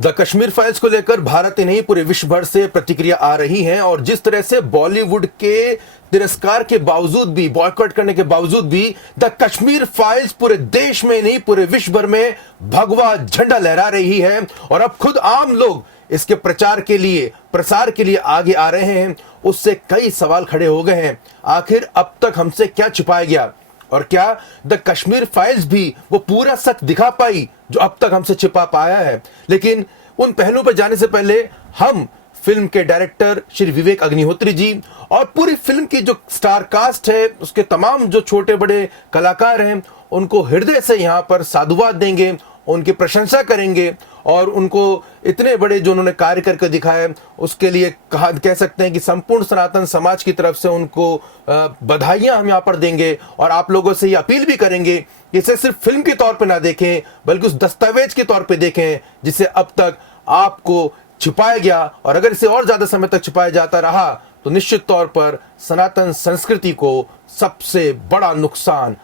The Kashmir files को लेकर भारत ही नहीं पूरे विश्व भर से प्रतिक्रिया आ रही है और जिस तरह से बॉलीवुड के तिरस्कार के बावजूद भी, बॉयकॉट करने के बावजूद भी द कश्मीर फाइल्स पूरे देश में नहीं पूरे विश्व भर में भगवा झंडा लहरा रही है और अब खुद आम लोग इसके प्रचार के लिए, प्रसार के लिए आगे आ रहे हैं। उससे कई सवाल खड़े हो गए हैं। आखिर अब तक हमसे क्या छिपाया गया और क्या द कश्मीर फाइल्स भी वो पूरा सच दिखा पाई जो अब तक हमसे छिपा पाया है। लेकिन उन पहलुओं पर जाने से पहले हम फिल्म के डायरेक्टर श्री विवेक अग्निहोत्री जी और पूरी फिल्म की जो स्टार कास्ट है, उसके तमाम जो छोटे बड़े कलाकार हैं, उनको हृदय से यहां पर साधुवाद देंगे, उनकी प्रशंसा करेंगे और उनको इतने बड़े जो उन्होंने कार्य करके दिखाया उसके लिए कह सकते हैं कि संपूर्ण सनातन समाज की तरफ से उनको बधाइयां हम यहाँ पर देंगे। और आप लोगों से ये अपील भी करेंगे कि इसे सिर्फ फिल्म के तौर पे ना देखें बल्कि उस दस्तावेज के तौर पे देखें जिसे अब तक आपको छिपाया गया। और अगर इसे और ज्यादा समय तक छिपाया जाता रहा तो निश्चित तौर पर सनातन संस्कृति को सबसे बड़ा नुकसान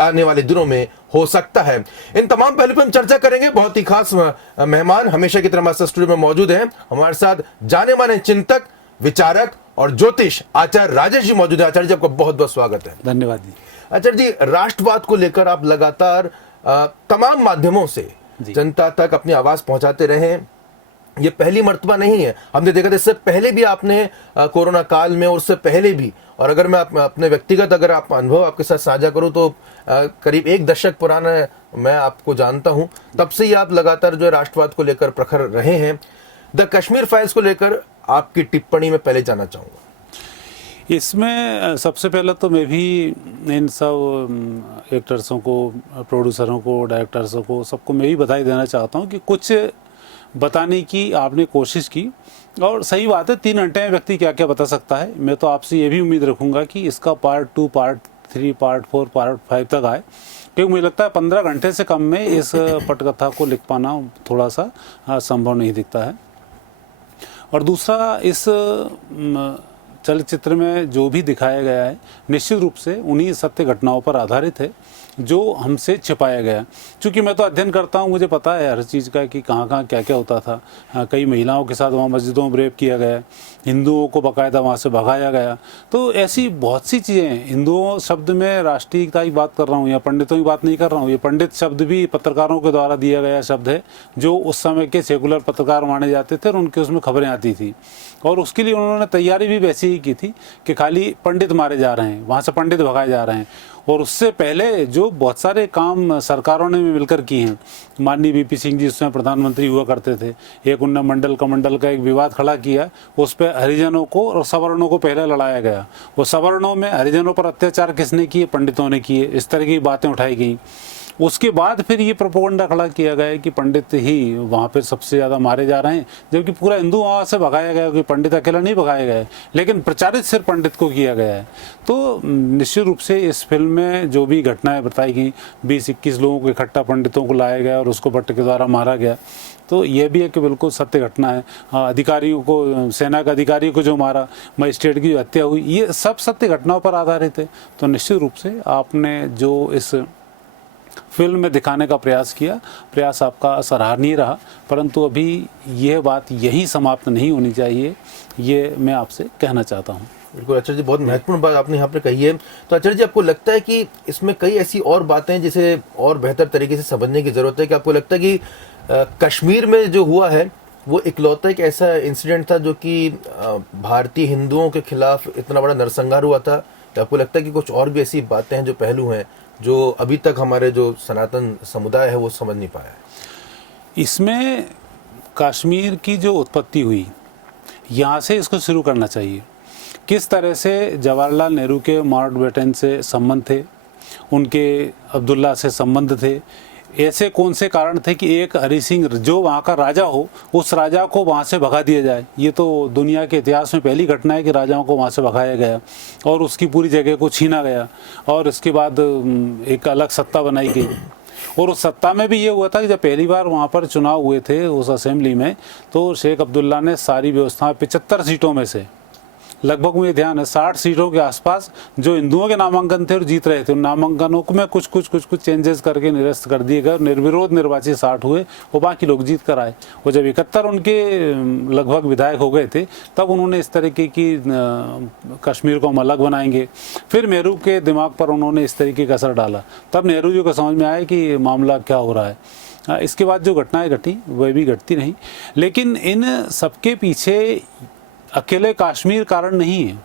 आने वाले दिनों में हो सकता है। इन तमाम पहलू पर हम चर्चा करेंगे। बहुत ही खास मेहमान हमेशा की तरह मास्टर स्टूडियो में मौजूद हैं। हमारे साथ जाने माने चिंतक, विचारक और ज्योतिष आचार्य राजेश जी मौजूद है। आचार्य जी, आपका बहुत बहुत स्वागत है। धन्यवाद जी। आचार्य जी, राष्ट्रवाद को लेकर आप लगातार तमाम माध्यमों से जनता तक अपनी आवाज पहुंचाते रहे। ये पहली मर्तबा नहीं है, हमने देखा था इससे पहले भी आपने कोरोना काल में और उससे पहले भी। और अगर मैं अपने व्यक्तिगत अगर आप अनुभव आपके साथ साझा करूं तो करीब 1 दशक पुराना मैं आपको जानता हूं, तब से ही आप लगातार जो राष्ट्रवाद को लेकर प्रखर रहे हैं। द कश्मीर फाइल्स को लेकर आपकी टिप्पणी में पहले जानना चाहूंगा। इसमें सबसे पहले तो मैं भी इन सब एक्टर्सों को, प्रोड्यूसरों को, डायरेक्टर्सों को, सबको मैं भी बधाई देना चाहता हूँ कि कुछ बताने की आपने कोशिश की। और सही बात है, 3 घंटे में व्यक्ति क्या क्या बता सकता है। मैं तो आपसे ये भी उम्मीद रखूंगा कि इसका पार्ट 2, पार्ट 3, पार्ट 4, पार्ट 5 तक आए, क्योंकि मुझे लगता है 15 घंटे से कम में इस पटकथा को लिख पाना थोड़ा सा संभव नहीं दिखता है। और दूसरा, इस चलचित्र में जो भी दिखाया गया है निश्चित रूप से उन्हीं सत्य घटनाओं पर आधारित है जो हमसे छिपाया गया। क्योंकि मैं तो अध्ययन करता हूँ, मुझे पता है हर चीज़ का कि कहाँ कहाँ क्या क्या होता था। कई महिलाओं के साथ वहाँ मस्जिदों में रेप किया गया, हिंदुओं को बाकायदा वहाँ से भगाया गया। तो ऐसी बहुत सी चीज़ें हैं। हिंदुओं शब्द में राष्ट्रीयता की बात कर रहा हूँ या पंडितों की बात नहीं कर रहा हूँ। ये पंडित शब्द भी पत्रकारों के द्वारा दिया गया शब्द है, जो उस समय के सेकुलर पत्रकार माने जाते थे और उनके उसमें खबरें आती थी। और उसके लिए उन्होंने तैयारी भी वैसी ही की थी कि खाली पंडित मारे जा रहे हैं, वहाँ से पंडित भगाए जा रहे हैं। और उससे पहले जो बहुत सारे काम सरकारों ने मिलकर किए हैं। माननीय वीपी सिंह जी उसमें प्रधानमंत्री हुआ करते थे। एक उन्होंने मंडल कमंडल का एक विवाद खड़ा किया, उस पर हरिजनों को और सवर्णों को पहले लड़ाया गया। वो सवर्णों में हरिजनों पर अत्याचार किसने किए? पंडितों ने किए। इस तरह की बातें उठाई गई। उसके बाद फिर ये प्रोपेगेंडा खड़ा किया गया कि पंडित ही वहाँ पर सबसे ज़्यादा मारे जा रहे हैं, जबकि पूरा हिंदू वहाँ से भगाया गया। कि पंडित अकेला नहीं भगाया गया है, लेकिन प्रचारित सिर्फ पंडित को किया गया है। तो निश्चित रूप से इस फिल्म में जो भी घटनाएं बताई गई, 20-21 लोगों को इकट्ठा पंडितों को लाया गया और उसको भट्ट के द्वारा मारा गया, तो यह भी है कि बिल्कुल सत्य घटना है। अधिकारियों को, सेना के अधिकारी को जो मारा, मजिस्ट्रेट की हत्या हुई, ये सब सत्य घटनाओं पर आधारित है। तो निश्चित रूप से आपने जो इस फिल्म में दिखाने का प्रयास किया, प्रयास आपका सराहनीय रहा। परंतु अभी यह बात यही समाप्त नहीं होनी चाहिए, ये मैं आपसे कहना चाहता हूँ। बिल्कुल आचार्य जी, बहुत महत्वपूर्ण बात आपने यहाँ पे कही है। तो आचार्य जी, आपको लगता है कि इसमें कई ऐसी और बातें हैं जिसे और बेहतर तरीके से समझने की जरूरत है? कि आपको लगता है कि कश्मीर में जो हुआ है वो इकलौता एक ऐसा इंसिडेंट था जो कि भारतीय हिंदुओं के खिलाफ इतना बड़ा नरसंहार हुआ था? तो आपको लगता है कि कुछ और भी ऐसी बातें हैं, जो पहलू हैं, जो अभी तक हमारे जो सनातन समुदाय है वो समझ नहीं पाया है? इसमें कश्मीर की जो उत्पत्ति हुई, यहाँ से इसको शुरू करना चाहिए। किस तरह से जवाहरलाल नेहरू के माउंटबेटन से संबंध थे, उनके अब्दुल्ला से संबंध थे। ऐसे कौन से कारण थे कि एक हरि सिंह जो वहाँ का राजा हो, उस राजा को वहाँ से भगा दिया जाए? ये तो दुनिया के इतिहास में पहली घटना है कि राजाओं को वहाँ से भगाया गया और उसकी पूरी जगह को छीना गया। और इसके बाद एक अलग सत्ता बनाई गई। और उस सत्ता में भी ये हुआ था कि जब पहली बार वहाँ पर चुनाव हुए थे उस असेंबली में, तो शेख अब्दुल्ला ने सारी व्यवस्था 75 सीटों में से लगभग मुझे ध्यान है 60 सीटों के आसपास जो हिंदुओं के नामांकन थे और जीत रहे थे, उन नामांकनों को में कुछ चेंजेस करके निरस्त कर दिए गए, निर्विरोध निर्वाचित 60 हुए और बाकी लोग जीत कर आए। और जब 71 उनके लगभग विधायक हो गए थे तब उन्होंने इस तरीके की कश्मीर को हम अलग बनाएंगे, फिर नेहरू के दिमाग पर उन्होंने इस तरीके का असर डाला। तब नेहरू जी को समझ में आया कि मामला क्या हो रहा है। इसके बाद जो घटनाएं घटी वह भी घटती नहीं, लेकिन इन सबके पीछे अकेले कश्मीर कारण नहीं है।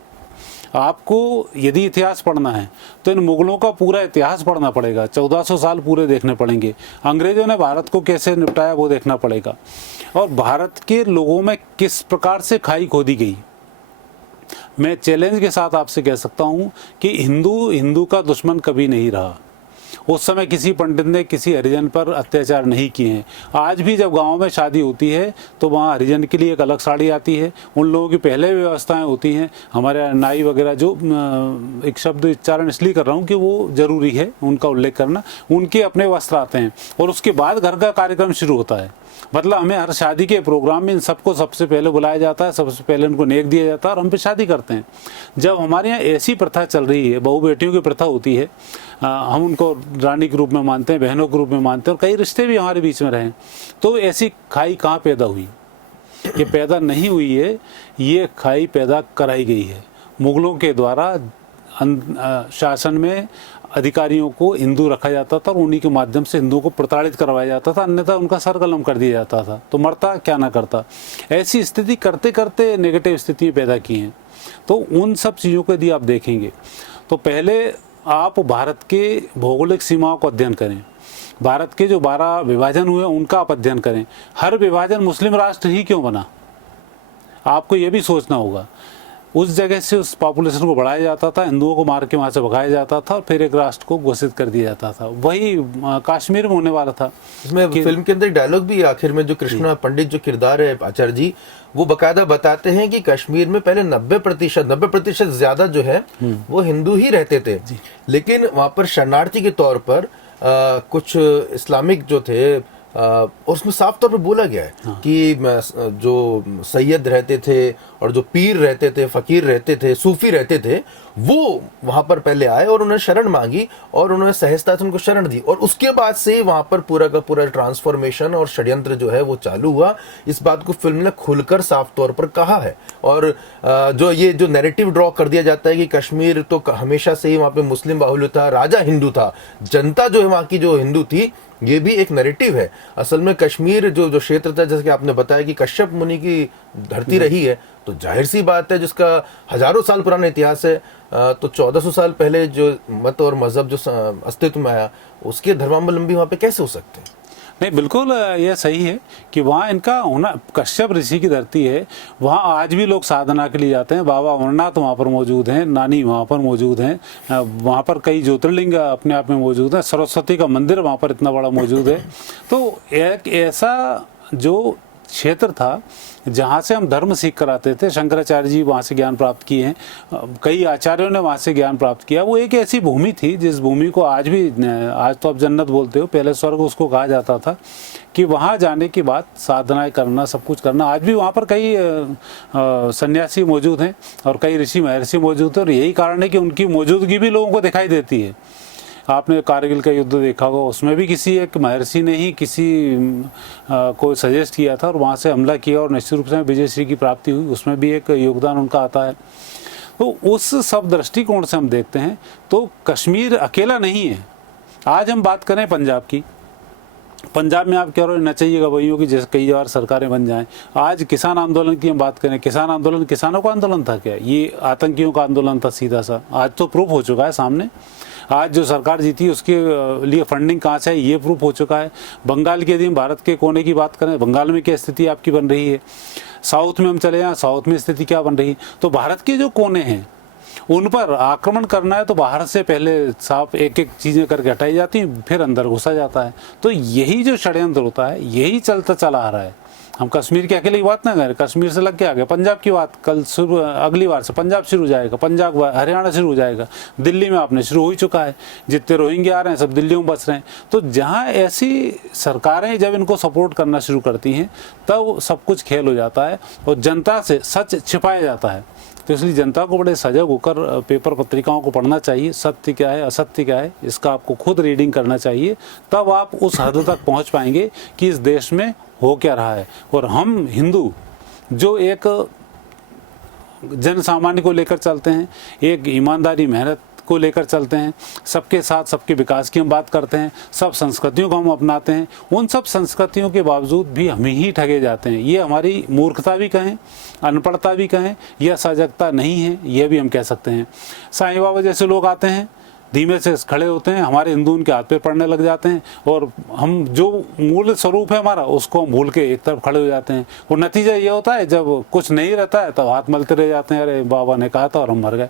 आपको यदि इतिहास पढ़ना है तो इन मुगलों का पूरा इतिहास पढ़ना पड़ेगा, 1400 साल पूरे देखने पड़ेंगे। अंग्रेजों ने भारत को कैसे निपटाया वो देखना पड़ेगा, और भारत के लोगों में किस प्रकार से खाई खोदी गई। मैं चैलेंज के साथ आपसे कह सकता हूँ कि हिंदू का दुश्मन कभी नहीं रहा। उस समय किसी पंडित ने किसी हरिजन पर अत्याचार नहीं किए हैं। आज भी जब गांव में शादी होती है तो वहाँ हरिजन के लिए एक अलग साड़ी आती है, उन लोगों की पहले व्यवस्थाएं होती हैं। हमारे नाई वगैरह, जो एक शब्द उच्चारण इसलिए कर रहा हूँ कि वो ज़रूरी है उनका उल्लेख करना, उनके अपने वस्त्र आते हैं और उसके बाद घर का कार्यक्रम शुरू होता है। मतलब हमें हर शादी के प्रोग्राम में इन सबको सबसे पहले बुलाया जाता है, सबसे पहले उनको नेक दिया जाता है और हम पे शादी करते हैं। जब हमारे यहाँ ऐसी प्रथा चल रही है, बहू बेटियों की प्रथा होती है, हम उनको रानी के रूप में मानते हैं, बहनों के रूप में मानते हैं और कई रिश्ते भी हमारे बीच में रहे, तो ऐसी खाई कहाँ पैदा हुई? ये पैदा नहीं हुई है, ये खाई पैदा कराई गई है। मुगलों के द्वारा शासन में अधिकारियों को हिंदू रखा जाता था और उन्हीं के माध्यम से हिंदुओं को प्रताड़ित करवाया जाता था, अन्यथा उनका सर कलम कर दिया जाता था, तो मरता क्या ना करता। ऐसी स्थिति करते करते नेगेटिव स्थिति पैदा की हैं। तो उन सब चीज़ों को यदि आप देखेंगे तो पहले आप भारत के भौगोलिक सीमाओं को अध्ययन करें, भारत के जो 12 विभाजन हुए उनका आप अध्ययन करें। हर विभाजन मुस्लिम राष्ट्र ही क्यों बना, आपको ये भी सोचना होगा। उस जगह से उस पॉपुलेशन को बढ़ाया जाता था, हिंदुओं को मार के वहाँ से भगाया जाता था और फिर एक राष्ट्र को घोषित कर दिया जाता था। वही कश्मीर में होने वाला था। इसमें फिल्म के अंदर डायलॉग भी आखिर में जो कृष्णा पंडित जो किरदार है आचार्य जी, वो बकायदा बताते हैं कि कश्मीर में पहले 90% ज्यादा जो है वो हिंदू ही रहते थे, लेकिन वहां पर शरणार्थी के तौर पर कुछ इस्लामिक जो थे, और उसमें साफ तौर पे बोला गया है कि जो सैयद रहते थे और जो पीर रहते थे, फकीर रहते थे, सूफी रहते थे, वो वहां पर पहले आए और उन्होंने शरण मांगी और उन्होंने सहजता से उनको शरण दी और उसके बाद से वहां पर पूरा का पूरा ट्रांसफॉर्मेशन और षड्यंत्र जो है वो चालू हुआ। इस बात को फिल्म ने खुलकर साफ तौर पर कहा है। और जो ये जो नैरेटिव ड्रॉ कर दिया जाता है कि कश्मीर तो हमेशा से ही वहां पे मुस्लिम बाहुल्य था, राजा हिंदू था, जनता जो है वहां की जो हिंदू थी, ये भी एक नैरेटिव है। असल में कश्मीर जो क्षेत्र था, जैसे कि आपने बताया कि कश्यप मुनि की धरती रही है, तो जाहिर सी बात है जिसका हजारों साल पुराना इतिहास है, तो 1400 साल पहले जो मत और मजहब जो अस्तित्व में आया, उसके धर्मावलंबी वहां पे कैसे हो सकते हैं? नहीं, बिल्कुल यह सही है कि वहाँ इनका होना, कश्यप ऋषि की धरती है, वहाँ आज भी लोग साधना के लिए जाते हैं। बाबा अमरनाथ वहाँ पर मौजूद हैं, नानी वहाँ पर मौजूद हैं, वहाँ पर कई ज्योतिर्लिंग अपने आप में मौजूद हैं, सरस्वती का मंदिर वहाँ पर इतना बड़ा मौजूद है। तो एक ऐसा जो क्षेत्र था जहाँ से हम धर्म सीख कर आते थे, शंकराचार्य जी वहाँ से ज्ञान प्राप्त किए हैं, कई आचार्यों ने वहाँ से ज्ञान प्राप्त किया। वो एक ऐसी भूमि थी जिस भूमि को आज भी, आज तो आप जन्नत बोलते हो, पहले स्वर्ग उसको कहा जाता था, कि वहाँ जाने के बाद साधनाएं करना, सब कुछ करना। आज भी वहाँ पर कई सन्यासी मौजूद हैं और कई ऋषि महर्षि मौजूद हैं और यही कारण है कि उनकी मौजूदगी भी लोगों को दिखाई देती है। आपने कारगिल का युद्ध देखा होगा, उसमें भी किसी एक महर्षि ने ही किसी को सजेस्ट किया था और वहाँ से हमला किया और निश्चित रूप से विजयश्री की प्राप्ति हुई, उसमें भी एक योगदान उनका आता है। तो उस सब दृष्टिकोण से हम देखते हैं तो कश्मीर अकेला नहीं है। आज हम बात करें पंजाब की, पंजाब में आप कह रहे हो न चाहिए गवैयों की जैसे कई बार सरकारें बन जाएं। आज किसान आंदोलन की हम बात करें, किसान आंदोलन किसानों का आंदोलन था क्या? ये आतंकियों का आंदोलन था सीधा सा। आज तो प्रूफ हो चुका है सामने, आज जो सरकार जीती उसके लिए फंडिंग कहाँ से है ये प्रूफ हो चुका है। बंगाल के यदि हम भारत के कोने की बात करें, बंगाल में क्या स्थिति आपकी बन रही है, साउथ में हम चले जाएँ, साउथ में स्थिति क्या बन रही है। तो भारत के जो कोने हैं उन पर आक्रमण करना है तो बाहर से पहले साफ एक एक चीज़ें करके हटाई जाती हैं, फिर अंदर घुसा जाता है। तो यही जो षड्यंत्र होता है यही चलता चला आ रहा है। हम कश्मीर की अकेले की बात ना करें, कश्मीर से लग के आ गए, पंजाब की बात कल शुरू, अगली बार से पंजाब शुरू हो जाएगा, पंजाब हरियाणा शुरू हो जाएगा, दिल्ली में आपने शुरू हो ही चुका है। जितने रोहिंग्या आ रहे हैं सब दिल्ली में बस रहे हैं। तो जहाँ ऐसी सरकारें जब इनको सपोर्ट करना शुरू करती हैं तब सब कुछ खेल हो जाता है और जनता से सच छिपाया जाता है। तो इसलिए जनता को बड़े सजग होकर पेपर पत्रिकाओं को पढ़ना चाहिए। सत्य क्या है, असत्य क्या है, इसका आपको खुद रीडिंग करना चाहिए। तब आप उस हद तक पहुंच पाएंगे कि इस देश में हो क्या रहा है। और हम हिंदू जो एक जन सामान्य को लेकर चलते हैं, एक ईमानदारी मेहनत को लेकर चलते हैं, सबके साथ सबके विकास की हम बात करते हैं, सब संस्कृतियों को हम अपनाते हैं, उन सब संस्कृतियों के बावजूद भी हम ही ठगे जाते हैं। ये हमारी मूर्खता भी कहें, अनपढ़ता भी कहें, या सजगता नहीं है, यह भी हम कह सकते हैं। साईं बाबा जैसे लोग आते हैं, धीमे से खड़े होते हैं, हमारे हिंदू उनके हाथ पे पड़ने लग जाते हैं, और हम जो मूल स्वरूप है हमारा उसको हम भूल के एक तरफ खड़े हो जाते हैं। और नतीजा ये होता है जब कुछ नहीं रहता है तब हाथ मलते रह जाते हैं, अरे बाबा ने कहा था और हम मर गए।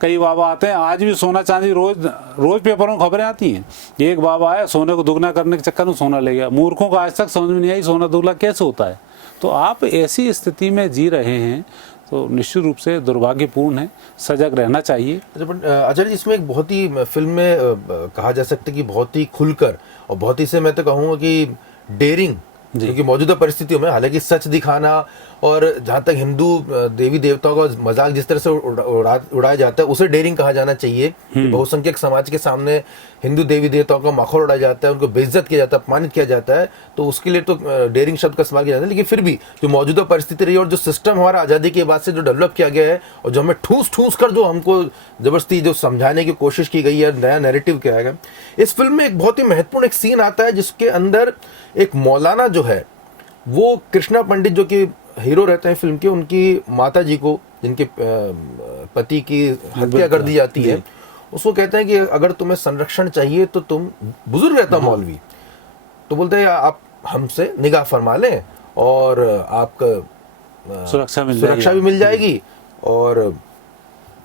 कई बाबा आते हैं, आज भी सोना चांदी रोज पेपरों में खबरें आती हैं। एक बाबा आया, सोने को दुगना करने के चक्कर में सोना ले गया। मूर्खों को आज तक समझ में नहीं आई सोना दुगना कैसे होता है। तो आप ऐसी स्थिति में जी रहे हैं तो निश्चित रूप से दुर्भाग्यपूर्ण है, सजग रहना चाहिए। आचार्य जी, इसमें एक बहुत ही फिल्म में कहा जा सकता है कि बहुत ही खुलकर और बहुत ही से मैं तो कहूँगा कि डेयरिंग, क्योंकि मौजूदा परिस्थितियों में हालांकि सच दिखाना और जहाँ तक हिंदू देवी देवताओं का मजाक जिस तरह से उड़ाया जाता है उसे डेयरिंग कहा जाना चाहिए। बहुसंख्यक समाज के सामने हिंदू देवी देवताओं का मखौल उड़ाया जाता है, उनको बेइज्जत किया जाता है, अपमानित किया जाता है, तो उसके लिए तो डेयरिंग शब्द का इस्तेमाल किया जाता है। लेकिन फिर भी जो मौजूदा परिस्थिति रही और जो सिस्टम हमारा आज़ादी के बाद से जो डेवलप किया गया है और जो हमें ठूस कर जो हमको जबरदस्ती जो समझाने की कोशिश की गई है, नया नैरेटिव किया गया, इस फिल्म में एक बहुत ही महत्वपूर्ण एक सीन आता है जिसके अंदर एक मौलाना जो है वो कृष्णा पंडित जो कि हीरो रहते हैं फिल्म के, उनकी माता जी को जिनके पति की हत्या कर दी जाती है, उसको कहते हैं कि अगर तुम्हें संरक्षण चाहिए तो तुम, बुजुर्ग रहता मौलवी, तो बोलते हैं आप हमसे निगाह फरमा लें और आपका सुरक्षा भी मिल जाएगी। और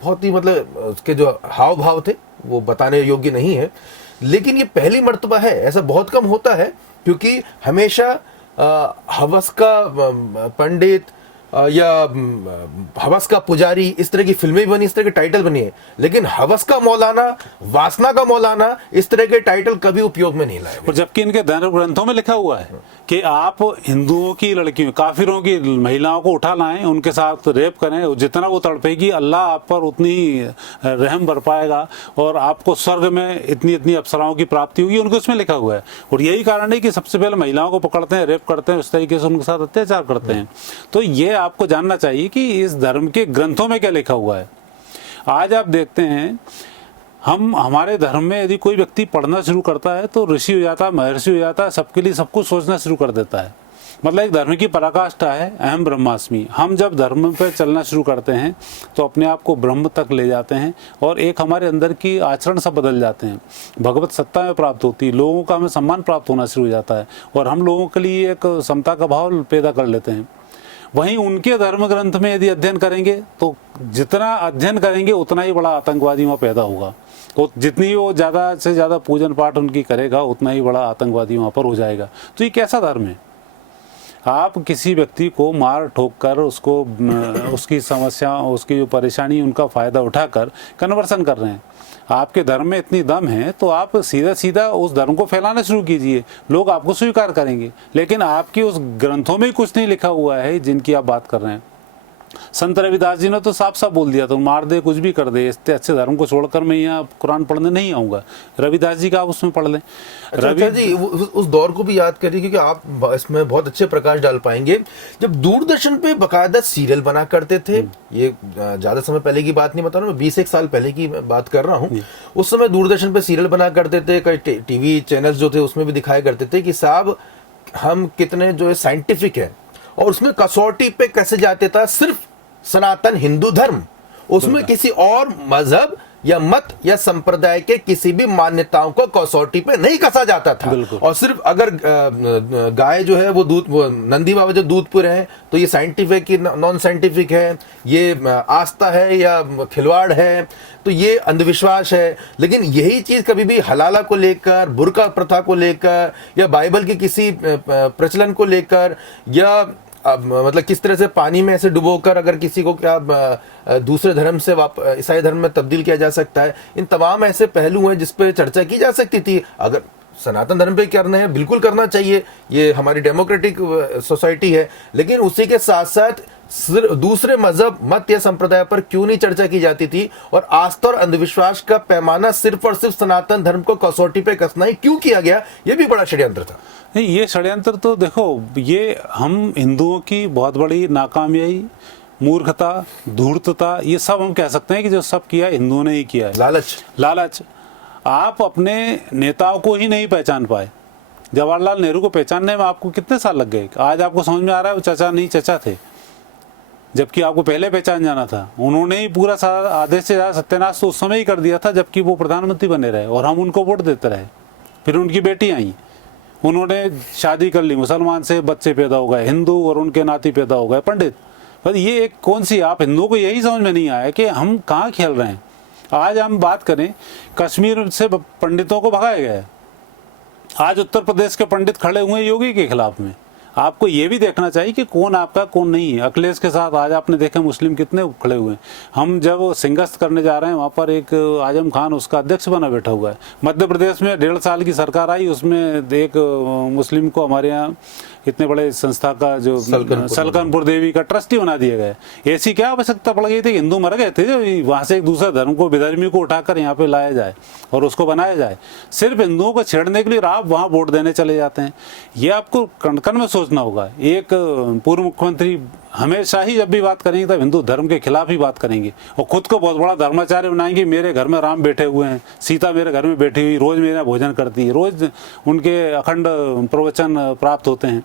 बहुत ही मतलब उसके जो हाव भाव थे वो बताने योग्य नहीं है। लेकिन ये पहली मर्तबा है, ऐसा बहुत कम होता है, क्योंकि हमेशा हवस का पंडित या हवस का पुजारी इस तरह की फिल्में भी बनी, इस तरह के टाइटल बनी है, लेकिन हवस का मौलाना, वासना का मौलाना, इस तरह के टाइटल कभी उपयोग में नहीं लाए। और जबकि इनके धर्म ग्रंथों में लिखा हुआ है कि आप हिंदुओं की लड़कियों, काफिरों की महिलाओं को उठा लाएं, उनके साथ रेप करें, जितना वो तड़पेगी अल्लाह आप पर उतनी रहम बरपाएगा और आपको स्वर्ग में इतनी इतनी अप्सराओं की प्राप्ति होगी, उनके उसमें लिखा हुआ है। और यही कारण है कि सबसे पहले महिलाओं को पकड़ते हैं, रेप करते हैं, उस तरीके से उनके साथ अत्याचार करते हैं। तो ये आपको जानना चाहिए कि इस धर्म के ग्रंथों में क्या लिखा हुआ है। आज आप देखते हैं हमारे धर्म में यदि कोई व्यक्ति पढ़ना शुरू करता है तो ऋषि हो जाता है, महर्षि हो जाता है, सबके लिए सब कुछ सोचना शुरू कर देता है। मतलब एक धर्म की पराकाष्ठा है अहम ब्रह्मास्मि। हम जब धर्म पर चलना शुरू करते हैं तो अपने आप को ब्रह्म तक ले जाते हैं और एक हमारे अंदर की आचरण सब बदल जाते हैं, भगवत सत्ता में प्राप्त होती है, लोगों का हमें सम्मान प्राप्त होना शुरू हो जाता है और हम लोगों के लिए एक समता का भाव पैदा कर लेते हैं। वहीं उनके धर्म ग्रंथ में यदि अध्ययन करेंगे तो जितना अध्ययन करेंगे उतना ही बड़ा आतंकवादी वहाँ पैदा होगा। तो जितनी वो ज़्यादा से ज़्यादा पूजन पाठ उनकी करेगा उतना ही बड़ा आतंकवादी वहाँ पर हो जाएगा। तो ये कैसा धर्म है? आप किसी व्यक्ति को मार ठोक कर उसको उसकी समस्या, उसकी जो परेशानी, उनका फ़ायदा उठाकर कन्वर्सन कर रहे हैं। आपके धर्म में इतनी दम है तो आप सीधा सीधा उस धर्म को फैलाना शुरू कीजिए, लोग आपको स्वीकार करेंगे। लेकिन आपकी उस ग्रंथों में कुछ नहीं लिखा हुआ है जिनकी आप बात कर रहे हैं। संत रविदास जी ने तो साफ साफ बोल दिया, तो मार दे कुछ भी कर दे, इतने अच्छे धर्म को छोड़कर मैं यहाँ कुरान पढ़ने नहीं आऊंगा। रविदास जी का आप उसमें पढ़ लें। अच्छा जी, उस दौर को भी याद करिए क्योंकि आप इसमें बहुत अच्छे प्रकाश डाल पाएंगे। जब दूरदर्शन पे बकायदा सीरियल बना करते थे, ये ज्यादा समय पहले की बात नहीं बता रहा, मैं 20 साल पहले की बात कर रहा हूँ। उस समय दूरदर्शन पे सीरियल बना करते थे, कई टीवी चैनल्स जो थे उसमें भी दिखाया करते थे कि साहब हम कितने जो है साइंटिफिक है, और उसमें कसौटी पे कैसे जाते था सिर्फ सनातन हिंदू धर्म, उसमें किसी और मजहब या मत या संप्रदाय के किसी भी मान्यताओं को कसौटी पे नहीं कसा जाता था। और सिर्फ अगर गाय जो है वो नंदी बाबा जो दूधपुर है तो ये साइंटिफिक की नॉन साइंटिफिक है, ये आस्था है या खिलवाड़ है, तो ये अंधविश्वास है। लेकिन यही चीज कभी भी हलाला को लेकर, बुर्का प्रथा को लेकर या बाइबल के किसी प्रचलन को लेकर या मतलब किस तरह से पानी में ऐसे डुबोकर अगर किसी को क्या दूसरे धर्म से ईसाई धर्म में तब्दील किया जा सकता है, इन तमाम ऐसे पहलू हैं जिस पे चर्चा की जा सकती थी। अगर सनातन धर्म पे करना है, बिल्कुल करना चाहिए, ये हमारी डेमोक्रेटिक सोसाइटी है, लेकिन उसी के साथ साथ दूसरे मजहब, मत या संप्रदाय पर क्यों नहीं चर्चा की जाती थी, और आस्था और अंधविश्वास का पैमाना सिर्फ और सिर्फ सनातन धर्म को कसौटी पे कसना ही क्यों किया गया, ये भी बड़ा षड्यंत्र था। नहीं, ये षड्यंत्र तो देखो, ये हम हिंदुओं की बहुत बड़ी नाकामयाबी, मूर्खता, धूर्तता, ये सब हम कह सकते हैं कि जो सब किया हिंदुओं ने ही किया है। लालच। आप अपने नेताओं को ही नहीं पहचान पाए। जवाहरलाल नेहरू को पहचानने में आपको कितने साल लग गए? आज आपको समझ में आ रहा है वो चाचा नहीं चचा थे, जबकि आपको पहले पहचान जाना था। उन्होंने ही पूरा सारा आधे से ज़्यादा सत्यानाश तो उस समय ही कर दिया था जबकि वो प्रधानमंत्री बने रहे और हम उनको वोट देते रहे। फिर उनकी बेटी आई, उन्होंने शादी कर ली, मुसलमान से बच्चे पैदा हो गए, हिंदू और उनके नाती पैदा हो गए पंडित। पर ये एक कौन सी, आप हिंदुओं को यही समझ में नहीं आया कि हम कहाँ खेल रहे हैं। आज हम बात करें, कश्मीर से पंडितों को भगाया गया है। आज उत्तर प्रदेश के पंडित खड़े हुए योगी के खिलाफ में। आपको ये भी देखना चाहिए कि कौन आपका कौन नहीं है। अखिलेश के साथ आज आपने देखा मुस्लिम कितने खड़े हुए हैं। हम जब सिंगस्त करने जा रहे हैं वहाँ पर एक आजम खान उसका अध्यक्ष बना बैठा हुआ है। मध्य प्रदेश में 1.5 साल की सरकार आई, उसमें एक मुस्लिम को हमारे यहाँ इतने बड़े संस्था का जो सलकनपुर देवी का ट्रस्टी बना दिया गया। ऐसी क्या आवश्यकता पड़ गई थी? हिंदू मर गए थे जो वहाँ से एक दूसरे धर्म को, विधर्मी को उठाकर यहाँ पे लाया जाए और उसको बनाया जाए सिर्फ हिंदुओं को छेड़ने के लिए, और आप वहाँ वोट देने चले जाते हैं। ये आपको कण कण में सोचना होगा। एक पूर्व मुख्यमंत्री हमेशा ही जब भी बात करेंगे तब हिंदू धर्म के खिलाफ ही बात करेंगे और खुद को बहुत बड़ा धर्माचार्य बनाएंगे। मेरे घर में राम बैठे हुए हैं, सीता मेरे घर में बैठी हुई, रोज मेरा भोजन करती है, रोज उनके अखंड प्रवचन प्राप्त होते हैं।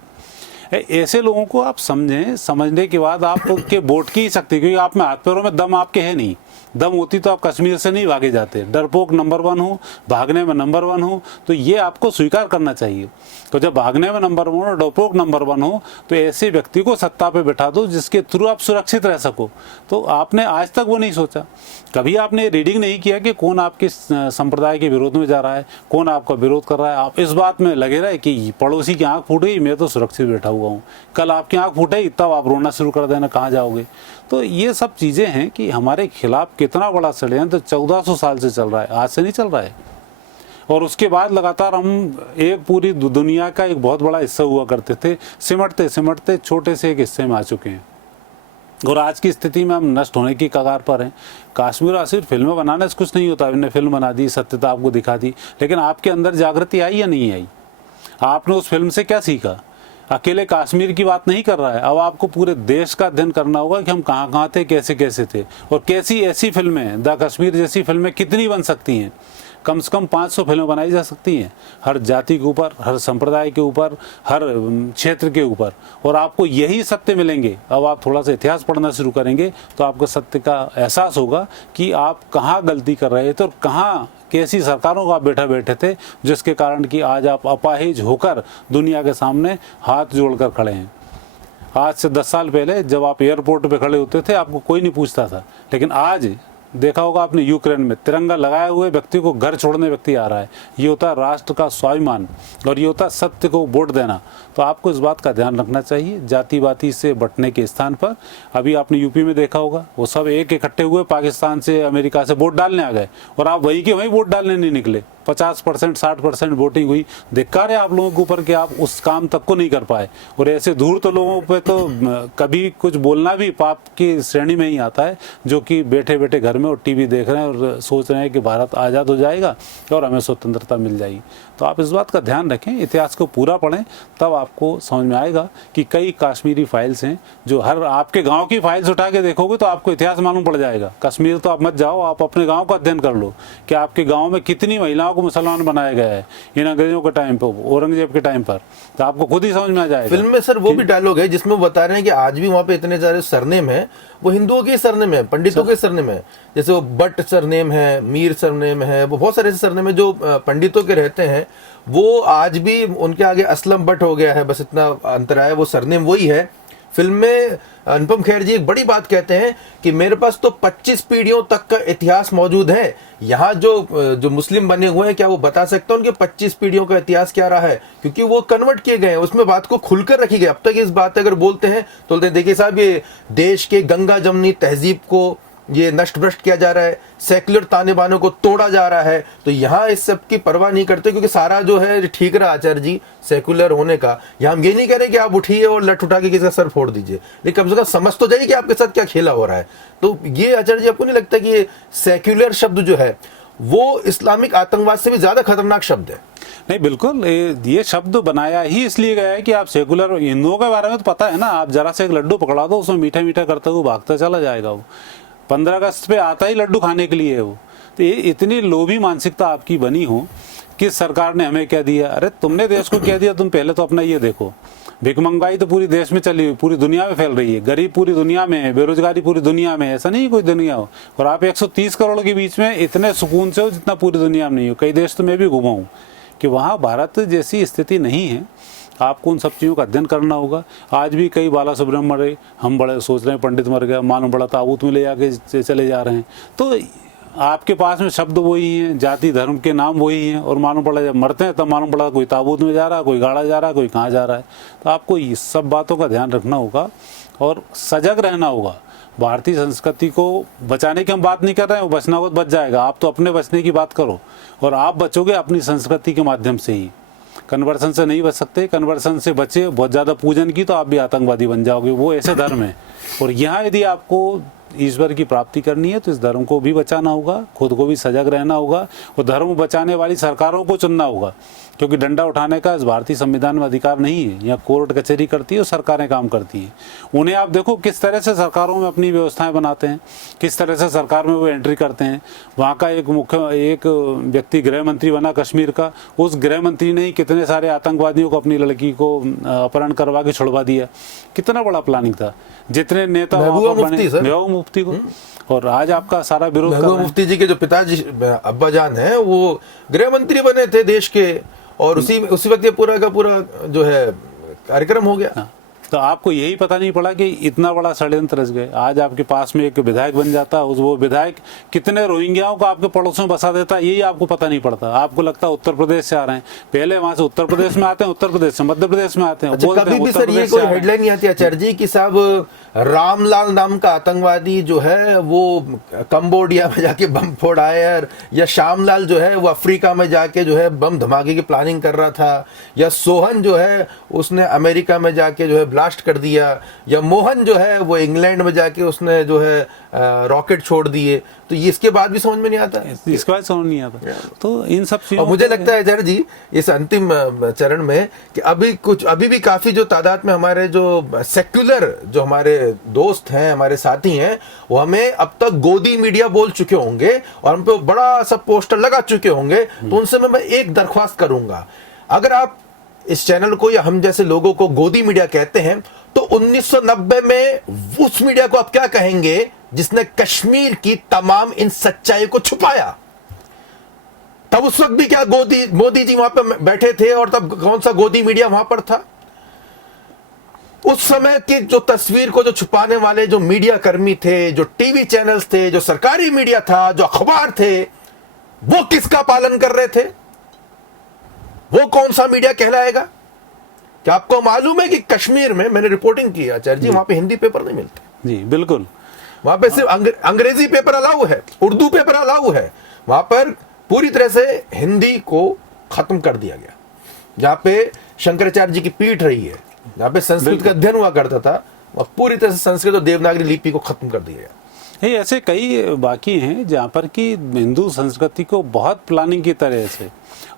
ऐसे लोगों को आप समझें, समझने के बाद आपके वोट की शक्ति, क्योंकि आप में हाथ पैरों में दम आपके है नहीं। दम होती तो आप कश्मीर से नहीं भागे जाते। डरपोक नंबर 1 हो, भागने में नंबर 1 हो, तो ये आपको स्वीकार करना चाहिए। तो जब भागने में नंबर 1 और डरपोक नंबर 1 हो तो ऐसे व्यक्ति को सत्ता पे बिठा दो जिसके थ्रू आप सुरक्षित रह सको। तो आपने आज तक वो नहीं सोचा, कभी आपने रीडिंग नहीं किया कि कौन आपके संप्रदाय के विरोध में जा रहा है, कौन आपका विरोध कर रहा है। आप इस बात में लगे रहे कि पड़ोसी की आंख फूट गई, मैं तो सुरक्षित बैठा हुआ हूँ। कल आपकी आंख फूटेगी तब आप रोना शुरू कर देना, कहाँ जाओगे। तो ये सब चीज़ें हैं कि हमारे खिलाफ कितना बड़ा षड्यंत्र 1400 साल से चल रहा है, आज से नहीं चल रहा है। और उसके बाद लगातार हम एक पूरी दुनिया का एक बहुत बड़ा हिस्सा हुआ करते थे, सिमटते सिमटते छोटे से एक हिस्से में आ चुके हैं और आज की स्थिति में हम नष्ट होने की कगार पर हैं। कश्मीर और सिर्फ फिल्में बनाने से कुछ नहीं होता। हमने फिल्म बना दी, सत्यता आपको दिखा दी, लेकिन आपके अंदर जागृति आई या नहीं आई? आपने उस फिल्म से क्या सीखा? अकेले कश्मीर की बात नहीं कर रहा है, अब आपको पूरे देश का अध्ययन करना होगा कि हम कहाँ कहाँ थे, कैसे कैसे थे, और कैसी ऐसी फिल्में, द कश्मीर जैसी फिल्में कितनी बन सकती हैं। कम से कम 500 फिल्में बनाई जा सकती हैं, हर जाति के ऊपर, हर संप्रदाय के ऊपर, हर क्षेत्र के ऊपर, और आपको यही सत्य मिलेंगे। अब आप थोड़ा सा इतिहास पढ़ना शुरू करेंगे तो आपको सत्य का एहसास होगा कि आप कहाँ गलती कर रहे थे और कहाँ कैसी सरकारों को आप बैठे थे, जिसके कारण कि आज आप अपाहिज होकर दुनिया के सामने हाथ जोड़कर खड़े हैं। आज से 10 साल पहले जब आप एयरपोर्ट पे खड़े होते थे आपको कोई नहीं पूछता था, लेकिन आज देखा होगा आपने यूक्रेन में तिरंगा लगाए हुए व्यक्ति को घर छोड़ने व्यक्ति आ रहा है। ये होता है राष्ट्र का स्वाभिमान और ये होता है सत्य को वोट देना। तो आपको इस बात का ध्यान रखना चाहिए। जाति बाती से बंटने के स्थान पर अभी आपने यूपी में देखा होगा, वो सब एक इकट्ठे हुए पाकिस्तान से, अमेरिका से वोट डालने आ गए और आप वहीं के वहीं वोट डालने नहीं निकले। 50% 60% वोटिंग हुई। धिक्कार है आप लोगों के ऊपर कि आप उस काम तक को नहीं कर पाए। और ऐसे धूर्त लोगों पे तो कभी कुछ बोलना भी पाप की श्रेणी में ही आता है, जो कि बैठे बैठे घर में और टीवी देख रहे हैं और सोच रहे हैं कि भारत आज़ाद हो जाएगा और हमें स्वतंत्रता मिल जाएगी। तो आप इस बात का ध्यान रखें, इतिहास को पूरा पढ़ें, तब आपको समझ में आएगा कि कई कश्मीरी फाइल्स हैं जो हर आपके गांव की फाइल्स उठा के देखोगे तो आपको इतिहास मालूम पड़ जाएगा। कश्मीर तो आप मत जाओ, आप अपने गांव का अध्ययन कर लो कि आपके गांव में कितनी महिलाओं को मुसलमान बनाया गया है इन अंग्रेजों के टाइम पर, औरंगजेब के टाइम पर। तो आपको खुद ही समझ में आ जाएगा। फिल्म में सर वो भी डायलॉग है जिसमें वो बता रहे हैं कि आज भी वहाँ पे इतने सारे सरनेम है, वो हिंदुओं के सरनेम है, पंडितों के सरनेम है। जैसे वो बट सरनेम है, मीर सरनेम है, वो बहुत सारे ऐसे सरनेम है जो पंडितों के रहते हैं। वो आज भी उनके आगे असलम बट हो गया है, बस इतना अंतर है, वो सरनेम वही है। फिल्म में अनुपम खेर जी एक बड़ी बात कहते हैं कि मेरे पास तो 25 पीढ़ियों तक का इतिहास मौजूद है। यहाँ जो मुस्लिम बने हुए हैं, क्या वो बता सकते हैं उनके 25 पीढ़ियों का इतिहास क्या रहा है? क्योंकि वो कन्वर्ट किए गए हैं, उसमें बात को खुलकर रखी गई। अब तक इस बात अगर बोलते हैं तो देखिए साहब, ये देश के गंगा जमनी तहजीब को ये नष्ट भ्रष्ट किया जा रहा है, सेक्युलर ताने बाने को तोड़ा जा रहा है। तो यहाँ इस सब की परवाह नहीं करते, क्योंकि सारा जो है ठीक रहा आचार्य जी सेक्युलर होने का। यहाँ हम ये नहीं कह रहे कि आप उठिए और लठ उठा के किसी का सर फोड़ दीजिए, लेकिन कम से कम समझ तो जाइए कि आपके साथ क्या खेला हो रहा है। तो ये आचार्य जी आपको नहीं लगता कि ये सेक्युलर शब्द जो है वो इस्लामिक आतंकवाद से भी ज्यादा खतरनाक शब्द है? नहीं, बिल्कुल ये शब्द बनाया ही इसलिए गया है कि आप सेकुलर हिंदुओं के बारे में तो पता है ना, आप जरा से एक लड्डू पकड़ा दो, उसमें मीठा मीठा करते हुए भागता चला जाएगा। वो 15 अगस्त पे आता ही लड्डू खाने के लिए है वो। तो ये इतनी लोभी मानसिकता आपकी बनी हो कि सरकार ने हमें क्या दिया, अरे तुमने देश को क्या दिया, तुम पहले तो अपना ये देखो। भिखमंगाई तो पूरी देश में चली हुई, पूरी दुनिया में फैल रही है, गरीब पूरी दुनिया में है, बेरोजगारी पूरी दुनिया में है, ऐसा नहीं कोई दुनिया हो। और आप 130 करोड़ के बीच में इतने सुकून से हो जितना पूरी दुनिया में नहीं हो। कई देश तो मैं भी घुमा हूँ कि वहाँ भारत जैसी स्थिति नहीं है। आपको उन सब चीज़ों का अध्ययन करना होगा। आज भी कई बाला सुब्रह्मण्य, हम बड़े सोच रहे हैं पंडित मर गया, मानो बड़ा ताबूत में ले जाके चले जा रहे हैं। तो आपके पास में शब्द वही हैं, जाति धर्म के नाम वही हैं, और मालूम पड़ा जब मरते हैं तब मालूम पड़ा कोई ताबूत में जा रहा है, कोई गाड़ा जा रहा है, कोई कहाँ जा रहा है। तो आपको इस सब बातों का ध्यान रखना होगा और सजग रहना होगा। भारतीय संस्कृति को बचाने की हम बात नहीं कर रहे हैं, वो बचना हो तो बच जाएगा। आप तो अपने बचने की बात करो, और आप बचोगे अपनी संस्कृति के माध्यम से ही। कन्वर्सन से नहीं बच सकते। कन्वर्सन से बचे बहुत ज़्यादा पूजन की तो आप भी आतंकवादी बन जाओगे। वो ऐसे धर्म है, और यहाँ यदि आपको ईश्वर की प्राप्ति करनी है तो इस धर्म को भी बचाना होगा, खुद को भी सजग रहना होगा, और धर्म बचाने वाली सरकारों को चुनना होगा, क्योंकि डंडा उठाने का इस भारतीय संविधान में अधिकार नहीं है। यहाँ कोर्ट कचहरी करती है और सरकारें काम करती हैं। उन्हें आप देखो किस तरह से सरकारों में अपनी व्यवस्थाएं बनाते हैं, किस तरह से सरकार में वो एंट्री करते हैं। वहाँ का एक व्यक्ति गृह मंत्री बना कश्मीर का, उस गृह मंत्री ने ही कितने सारे आतंकवादियों को अपनी लड़की को अपहरण करवा के छुड़वा दिया। कितना बड़ा प्लानिंग था। जितने नेता महबूबा मुफ्ती को, और आज आपका सारा विरोध कर रहे हैं। मुफ्ती जी के जो पिताजी अब्बा जान है वो गृह मंत्री बने थे देश के, और उसी वक्त ये पूरा का पूरा जो है कार्यक्रम हो गया। तो आपको यही पता नहीं पड़ा कि इतना बड़ा षड्यंत्र रच गए। आज आपके पास में एक विधायक बन जाता, वो विधायक कितने रोहिंग्याओं को आपके पड़ोस में बसा देता, यही आपको पता नहीं पड़ता। आपको लगता है उत्तर प्रदेश से आ रहे हैं, पहले वहां से उत्तर प्रदेश में आते हैं, उत्तर प्रदेश से मध्य प्रदेश में आते हैं। कभी भी सर ये कोई हेडलाइन नहीं आती आचार्य जी कि साहब रामलाल नाम का आतंकवादी जो है वो कंबोडिया में जाके बम फोड़ आया, या श्यामलाल जो है वो अफ्रीका में जाके जो है बम धमाके की प्लानिंग कर रहा था, या सोहन जो है उसने अमेरिका में जाके जो है ब्लास्ट कर दिया, या मोहन जो है वो इंग्लैंड में जाके उसने जो है रॉकेट छोड़ दिए। तो ये इसके बाद भी समझ में नहीं आता, इसके बाद समझ नहीं आता। तो इन सब चीजों, मुझे लगता है आचार्य जी इस अंतिम चरण में कि अभी भी काफी जो तादाद में हमारे जो सेक्युलर जो हमारे दोस्त हैं, हमारे साथी हैं, वो हमें अब तक गोदी मीडिया बोल चुके होंगे और हम पे बड़ा सा पोस्टर लगा चुके होंगे। तो उनसे मैं एक दरख्वास्त करूंगा, अगर आप इस चैनल को या हम जैसे लोगों को गोदी मीडिया कहते हैं तो 1990 में उस मीडिया को आप क्या कहेंगे जिसने कश्मीर की तमाम इन सच्चाई को छुपाया? तब उस वक्त भी क्या मोदी जी वहां पर बैठे थे, और तब कौन सा गोदी मीडिया वहां पर था? उस समय की जो तस्वीर को जो छुपाने वाले जो मीडिया कर्मी थे, जो टीवी चैनल्स थे, जो सरकारी मीडिया था, जो अखबार थे, वो किसका पालन कर रहे थे? वो कौन सा मीडिया कहलाएगा? क्या आपको मालूम है कि कश्मीर में, मैंने रिपोर्टिंग की आचार्य जी, वहां पे हिंदी पेपर नहीं मिलते। जी बिल्कुल, वहां पे सिर्फ अंग्रेजी पेपर अलाउ है, उर्दू पेपर अलाउ है। वहां पर पूरी तरह से हिंदी को खत्म कर दिया गया। जहां पे शंकराचार्य जी की पीठ रही है, जहां पे संस्कृत का अध्ययन हुआ करता था, वह पूरी तरह से संस्कृत और देवनागरी लिपि को खत्म कर दिया गया। ये ऐसे कई बाकी हैं जहाँ पर कि हिंदू संस्कृति को बहुत प्लानिंग की तरह से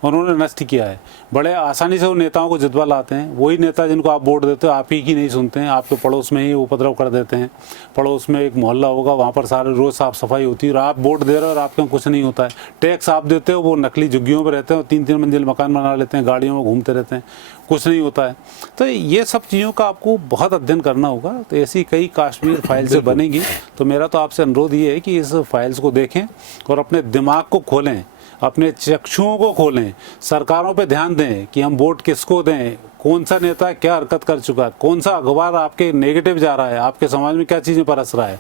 उन्होंने नष्ट किया है। बड़े आसानी से वो नेताओं को जितवा लाते हैं। वही नेता जिनको आप वोट देते हो, आप ही की नहीं सुनते हैं, आपके पड़ोस में ही उपद्रव कर देते हैं। पड़ोस में एक मोहल्ला होगा, वहाँ पर सारे रोज़ साफ सफाई होती है और आप वोट दे रहे हो और आपके यहाँ कुछ नहीं होता है। टैक्स आप देते हो, वो नकली झुग्गियों में रहते हैं, 3-3 मंजिल मकान बना लेते हैं, गाड़ियों में घूमते रहते हैं, कुछ नहीं होता है। तो ये सब चीज़ों का आपको बहुत अध्ययन करना होगा। तो ऐसी कई कश्मीर फाइल्स बनेगी। तो मेरा तो आपसे अनुरोध ये है कि इस फाइल्स को देखें और अपने दिमाग को खोलें, अपने चक्षुओं को खोलें, सरकारों पे ध्यान दें कि हम वोट किसको दें, कौन सा नेता क्या हरकत कर चुका है, कौन सा अखबार आपके नेगेटिव जा रहा है, आपके समाज में क्या चीज़ें परस रहा है।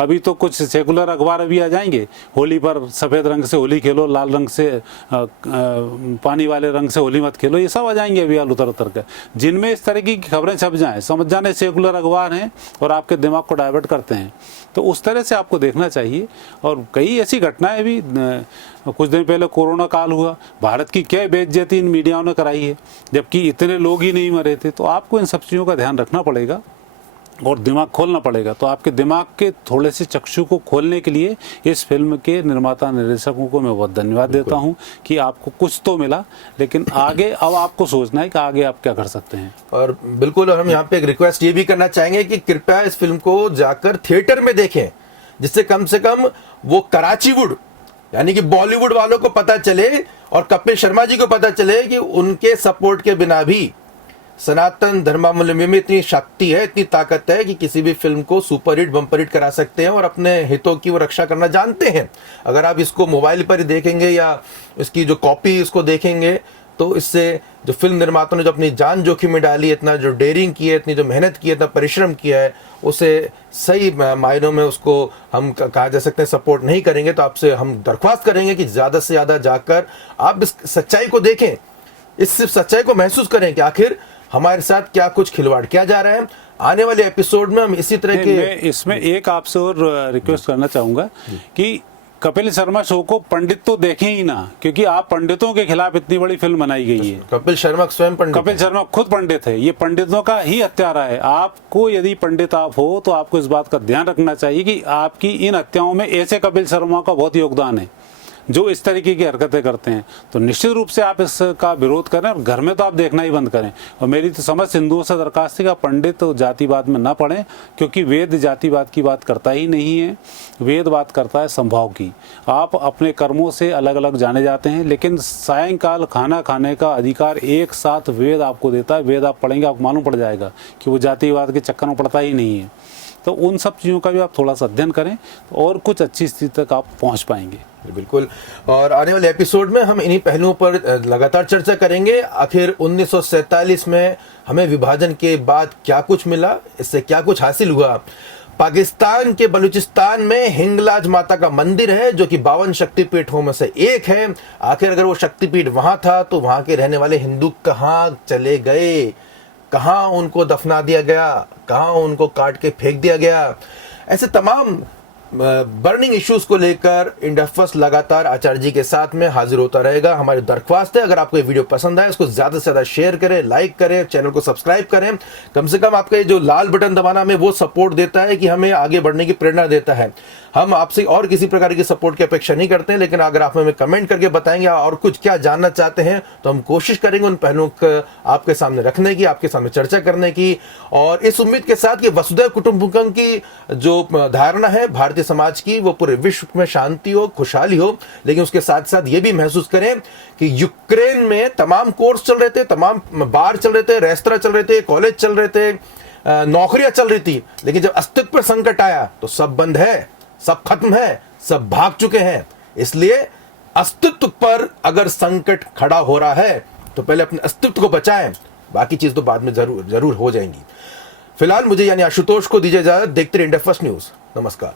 अभी तो कुछ सेकुलर अखबार अभी आ जाएंगे, होली पर सफ़ेद रंग से होली खेलो, लाल रंग से पानी वाले रंग से होली मत खेलो, ये सब आ जाएंगे अभी हाल उतर उतर कर, जिनमें इस तरह की खबरें छप जाएं, समझ जाने सेकुलर अखबार हैं और आपके दिमाग को डाइवर्ट करते हैं। तो उस तरह से आपको देखना चाहिए। और कई ऐसी घटनाएं भी, कुछ दिन पहले कोरोना काल हुआ, भारत की क्या बेइज्जती इन मीडियाओं ने कराई है, जबकि इतने लोग ही नहीं मरे थे। तो आपको इन सब चीज़ों का ध्यान रखना पड़ेगा और दिमाग खोलना पड़ेगा। तो आपके दिमाग के थोड़े से चक्षु को खोलने के लिए इस फिल्म के निर्माता निर्देशकों को मैं बहुत धन्यवाद देता हूं कि आपको कुछ तो मिला, लेकिन आगे अब आपको सोचना है कि आगे आप क्या कर सकते हैं। और बिल्कुल हम यहाँ पे एक रिक्वेस्ट ये भी करना चाहेंगे कि कृपया इस फिल्म को जाकर थिएटर में देखें, जिससे कम से कम वो कराचीवुड यानी कि बॉलीवुड वालों को पता चले और कपिल शर्मा जी को पता चले कि उनके सपोर्ट के बिना भी सनातन धर्मावलंबी में इतनी शक्ति है, इतनी ताकत है कि किसी भी फिल्म को सुपर हिट बम्पर हिट करा सकते हैं और अपने हितों की वो रक्षा करना जानते हैं। अगर आप इसको मोबाइल पर ही देखेंगे या इसकी जो कॉपी इसको देखेंगे, तो इससे जो फिल्म निर्माताओं ने जो अपनी जान जोखिम में डाली, इतना जो डेयरिंग की है, इतनी जो मेहनत की है, इतना परिश्रम किया है, उसे सही मायनों में उसको हम कहा जा सकते हैं सपोर्ट नहीं करेंगे। तो आपसे हम दरख्वास्त करेंगे कि ज़्यादा से ज़्यादा जाकर आप इस सच्चाई को देखें, इस सिर्फ सच्चाई को महसूस करें कि आखिर हमारे साथ क्या कुछ खिलवाड़ किया जा रहा है। आने वाले एपिसोड में हम इसी तरह के, मैं इसमें एक आपसे और रिक्वेस्ट करना चाहूँगा कि कपिल शर्मा शो को पंडित तो देखें ही ना, क्योंकि आप पंडितों के खिलाफ इतनी बड़ी फिल्म बनाई गई है। कपिल शर्मा स्वयं पंडित, कपिल शर्मा खुद पंडित है, ये पंडितों का ही हत्यारा है। आपको यदि पंडित आप हो तो आपको इस बात का ध्यान रखना चाहिए कि आपकी इन हत्याओं में ऐसे कपिल शर्मा का बहुत योगदान है जो इस तरीके की हरकतें करते हैं। तो निश्चित रूप से आप इसका विरोध करें और घर में तो आप देखना ही बंद करें। और मेरी तो समझ हिंदुओं से दरखास्त है कि पंडित तो जातिवाद में ना पड़ें, क्योंकि वेद जातिवाद की बात करता ही नहीं है। वेद बात करता है संभाव की। आप अपने कर्मों से अलग अलग जाने जाते हैं, लेकिन सायंकाल खाना खाने का अधिकार एक साथ वेद आपको देता है। वेद आप पढ़ेंगे, आपको मालूम पड़ जाएगा कि वो जातिवाद के चक्कर में पड़ता ही नहीं है। तो उन सब चीज़ों का भी आप थोड़ा सा अध्ययन करें और कुछ अच्छी स्थिति तक आप पहुंच पाएंगे। बिल्कुल। और आने वाले एपिसोड में हम इन्हीं पहलुओं पर लगातार चर्चा करेंगे। आखिर 1947 में हमें विभाजन के बाद क्या कुछ मिला, इससे क्या कुछ हासिल हुआ। पाकिस्तान के बलूचिस्तान में हिंगलाज माता का मंदिर है जो कि 52 शक्तिपीठों में से एक है। आखिर अगर वो शक्तिपीठ वहां था तो वहां के रहने वाले हिंदू कहाँ चले गए, कहाँ उनको दफना दिया गया, कहाँ उनको काट के फेंक दिया गया। ऐसे तमाम बर्निंग इश्यूज को लेकर इंडिया फर्स्ट लगातार आचार्य जी के साथ में हाजिर होता रहेगा। हमारी दरख्वास्त है, अगर आपको ये वीडियो पसंद आए इसको ज्यादा से ज्यादा शेयर करें, लाइक करें, चैनल को सब्सक्राइब करें। कम से कम आपका ये जो लाल बटन दबाना हमें वो सपोर्ट देता है कि हमें आगे बढ़ने की प्रेरणा देता है। हम आपसे और किसी प्रकार की सपोर्ट की अपेक्षा नहीं करते हैं, लेकिन अगर आप हमें कमेंट करके बताएंगे और कुछ क्या जानना चाहते हैं तो हम कोशिश करेंगे उन पहलुओं को आपके सामने रखने की, आपके सामने चर्चा करने की। और इस उम्मीद के साथ कि वसुधैव कुटुंबकम की जो धारणा है भारतीय समाज की, वो पूरे विश्व में शांति हो, खुशहाली हो। लेकिन उसके साथ साथ ये भी महसूस करें कि यूक्रेन में तमाम कोर्स चल रहे थे, तमाम बार चल रहे थे, रेस्तरा चल रहे थे, कॉलेज चल रहे थे, नौकरियां चल रही थी, लेकिन जब अस्तित्व पर संकट आया तो सब बंद है, सब खत्म है, सब भाग चुके हैं। इसलिए अस्तित्व पर अगर संकट खड़ा हो रहा है तो पहले अपने अस्तित्व को बचाएं, बाकी चीज तो बाद में जरूर हो जाएंगी। फिलहाल मुझे यानी आशुतोष को दीजिए इजाजत। देखते रहिए इंडिया फर्स्ट न्यूज। नमस्कार।